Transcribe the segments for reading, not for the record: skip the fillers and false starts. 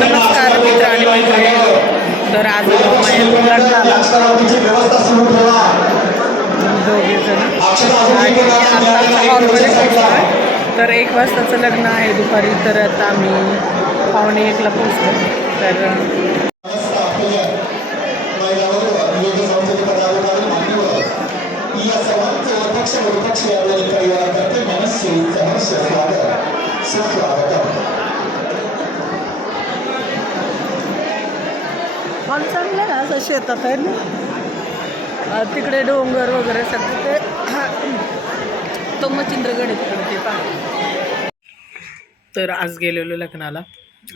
नमस्कार मित्र आणि मैत्रिणी. तर आज लग्नाला दोघे जण आणि आत्ताच्या हॉलमध्ये पोहोचलो. तर 1 वाजताचं लग्न आहे दुपारी. तर आता आम्ही 1:45ला पोहोचलो. तर हॉल चांगलं आहे, असं शेतात आहे ना, तिकडे डोंगर वगैरे सगळं ते तो मच्छिंद्रगड आहे तिकडे ते पहा. तर आज गेलेलो लग्नाला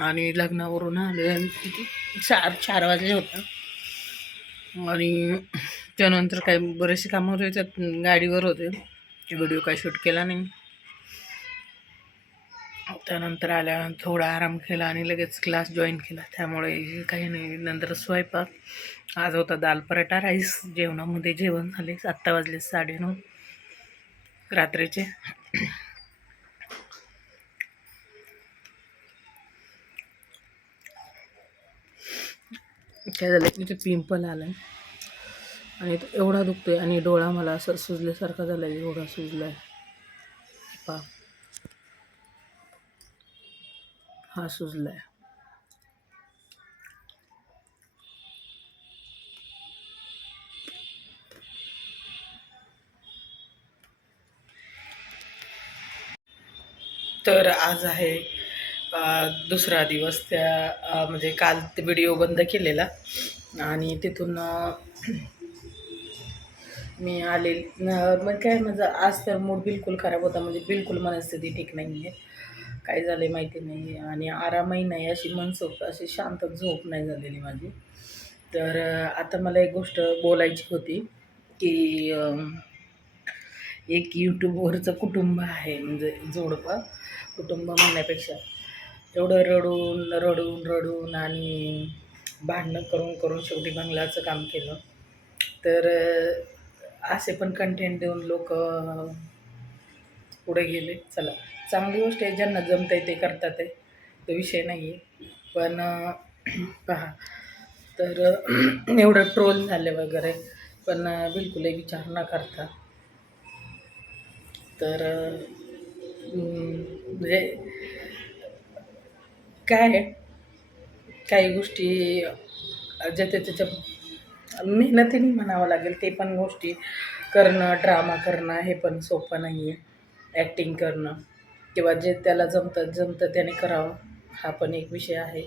आणि लग्नावरून आले किती 4 वाजले होतं. आणि त्यानंतर काही बरेचसे कामं होते, त्यात गाडीवर होते, व्हिडिओ काही शूट केला नाही. त्यानंतर आल्या थोडा आराम केला आणि लगेच क्लास जॉईन केला, त्यामुळे काही नाही. नंतर स्वयंपाक आज होता दाल पराठा राईस. जेवणामध्ये जेवण झाले. 7 वाजले 9:30 रात्रीचे. काय झालं की ते पिंपल आलं आणि तो एवढा दुखतोय आणि डोळा मला असं सुजल्यासारखा झाला आहे, एवढा सुजला आहे पा, हा सुजला आहे. तर आज आहे दुसरा दिवस. त्या म्हणजे काल ते व्हिडिओ बंद केलेला आणि तिथून मी आले. मग काय माझं आज तर मूड बिलकुल खराब होता, म्हणजे बिलकुल मनस्थिती ठीक नाही आहे. काय झालं आहे माहिती नाही आणि आरामही नाही, अशी मनसोक्त अशी शांत झोप नाही झालेली माझी. तर आता मला एक गोष्ट बोलायची होती की एक यूट्यूबवरचं कुटुंब आहे, म्हणजे जोडपं कुटुंब म्हणण्यापेक्षा एवढं रडून रडून रडून आणि भांडणं करून करून शेवटी बंगलाचं काम केलं. तर असे पण कंटेंट देऊन लोक पुढे गेले. चला, चांगली गोष्ट आहे, ज्यांना जमतं आहे ते करतात आहे, तो विषय नाही आहे. पण पहा, तर एवढं ट्रोल झाले वगैरे, पण बिलकुलही विचार न करता. तर म्हणजे काय आहे, काही गोष्टी ज्या त्याच्या मेहनतीने म्हणावं लागेल, ते पण गोष्टी करणं, ड्रामा करणं हे पण सोपं नाही आहे. ॲक्टिंग करणं किंवा जे त्याला जमतं त्याने करावं, हा पण एक विषय आहे.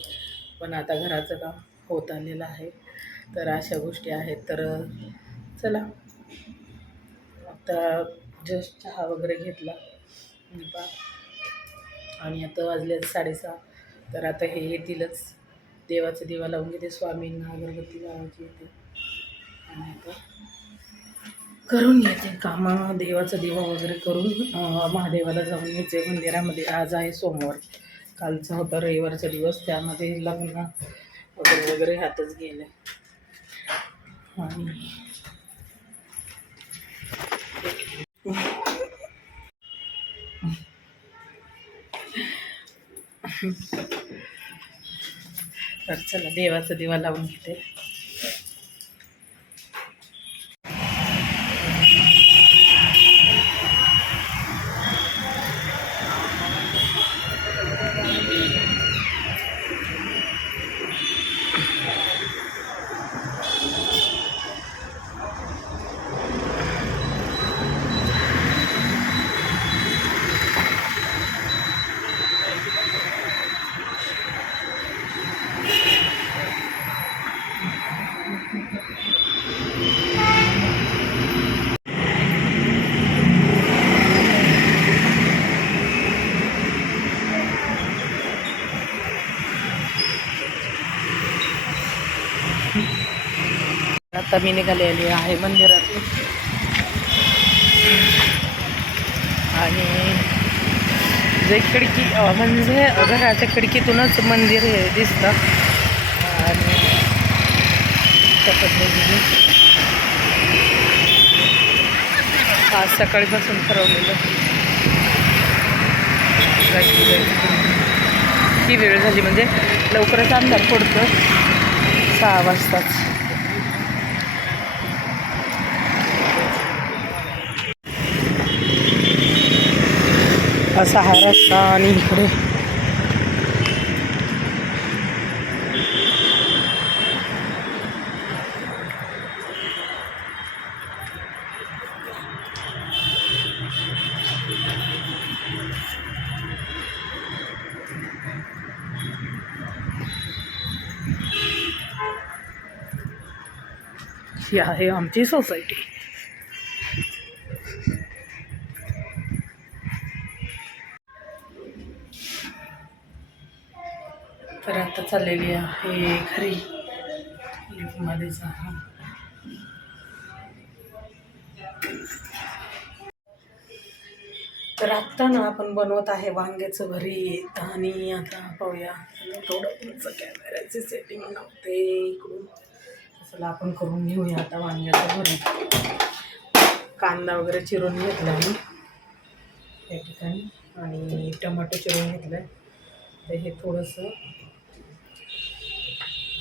पण आता घराचं काम होत आलेलं आहे, तर अशा गोष्टी आहेत. तर चला, आता जस्ट चहा वगैरे घेतला आणि आता वाजले 6:30. तर आता हे येतीलच, देवाचा दिवा लावून घेते, स्वामींना अगरबत्ती लावायची येते आणि आता करून घ्यायचे कामं. देवाचा दिवा वगैरे करून महादेवाला जाऊन यायचे मंदिरामध्ये. आज आहे सोमवार, कालचा होता रविवारचा दिवस, त्यामध्ये लग्न वगैरे वगैरे हातच गेले. आणि तर चला, देवाचा दिवा लावून घेते. आता मी निघालेली आहे मंदिरातून आणि जे खिडकी म्हणजे घराच्या खिडकीतूनच मंदिर हे दिसतं. आणि त्या पद्धतीने आज सकाळीपासून ठरवलेलं इतकी वेळ झाली, म्हणजे लवकरच अंधार पडतो 6 वाजताच. असा हा रस्ता आणि इकडे ही आहे आमची सोसायटी. तर आता चाललेली आहे घरी लिफ्टमध्ये जा. तर आत्ता ना आपण बनवत आहे वांग्याचं भरीत. आणि आता पाहूया थोडं तुमचं कॅमेऱ्याची सेटिंग नव्हते इकडून, चला आपण करून घेऊया आता वांग्याचं भरीत. कांदा वगैरे चिरून घेतला मी या ठिकाणी आणि टमाटो चिरून घेतलं आहे. तर हे थोडंसं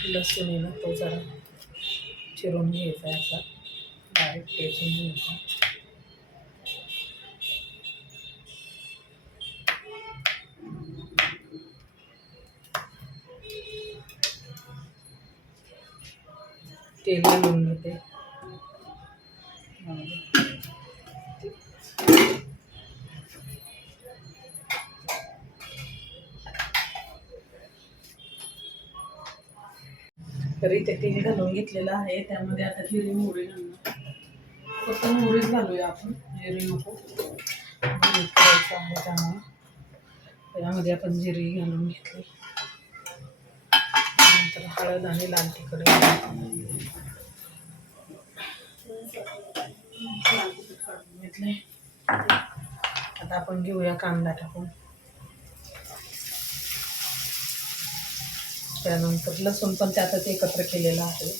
लसूण आहे ना तो जरा चिरून घ्यायचा आहे, असा डायरेक्ट टेचून घ्यायचा. तेल घालून घेते. तरी ते तेल घालून घेतलेलं आहे. त्यामध्ये आता जिरी मोहरी घालणार. फक्त मोहरीच घालूया आपण, जिरी नको. करायचं आहे त्यामुळे त्यामध्ये आपण जिरी घालून घेतली. नंतर हळद आणि लाल तिखट काढून घेतले. आता आपण घेऊया कांदा टाकून. त्यानंतर लसूण पण त्यातच एकत्र केलेला आहे.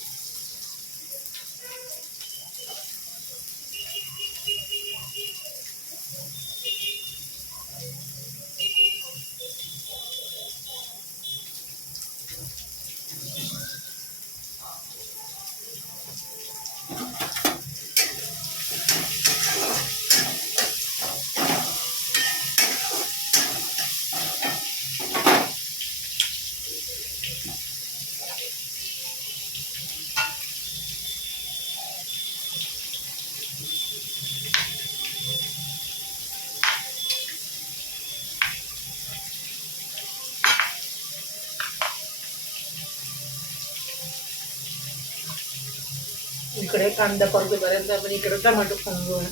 इकडे कांदा परतेपर्यंत आपण इकडे टमाटो खाऊन घेऊया.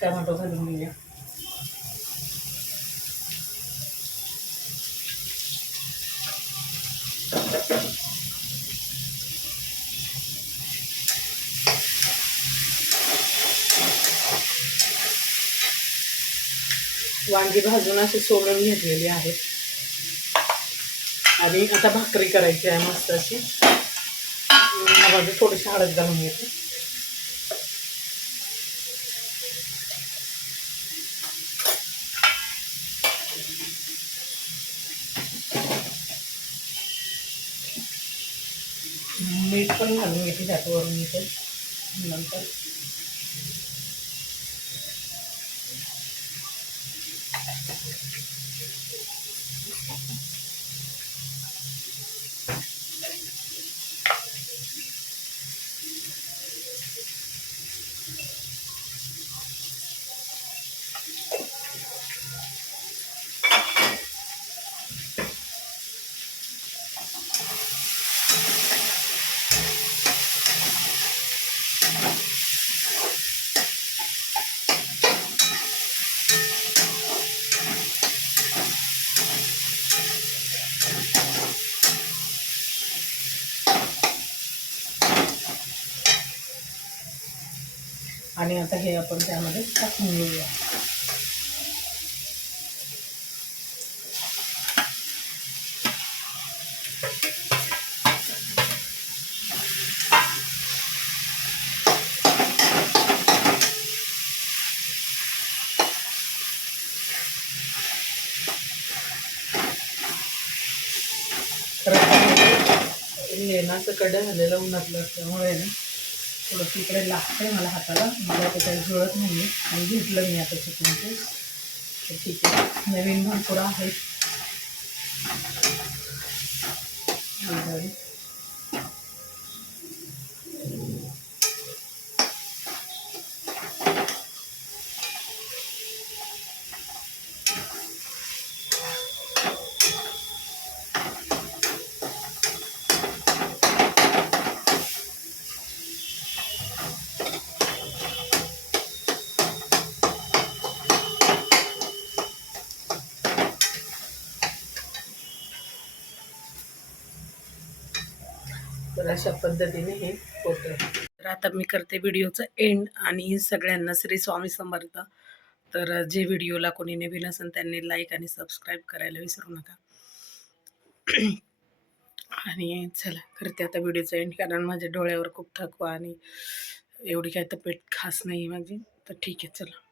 टमाटो घालून घेऊया. वांगी भाजून अशी सोडून घेतलेली आहेत आणि आता भाकरी करायची आहे मस्त अशी. यामध्ये थोडीशी हळद घालून घेते. मीठ पण घालून घेते त्याच्यावरून इथे. नंतर आणि आता हे आपण त्यामध्ये टाकून घेऊया. हे ना असं कडे झालेलं उन्हातलं असल्यामुळे ना थोडंसं इकडे लागतंय मला हाताला. मला ते काही जुळत नाही आहे आणि घेतलं मी आता चिकन ते. तर ठीक आहे, नवीन भरपूर आहेत. तर अशा पद्धतीने हे होतं. तर आता मी करते व्हिडिओचं एंड आणि सगळ्यांना श्री स्वामी समर्थ. तर जे व्हिडिओला कोणी नवीन असेल त्यांनी लाईक आणि सबस्क्राईब करायला विसरू नका. आणि चला करते आता व्हिडिओचं एंड, कारण माझ्या डोळ्यावर खूप थकवा आणि एवढी काही तब्येत खास नाही माझी. तर ठीक आहे, चला.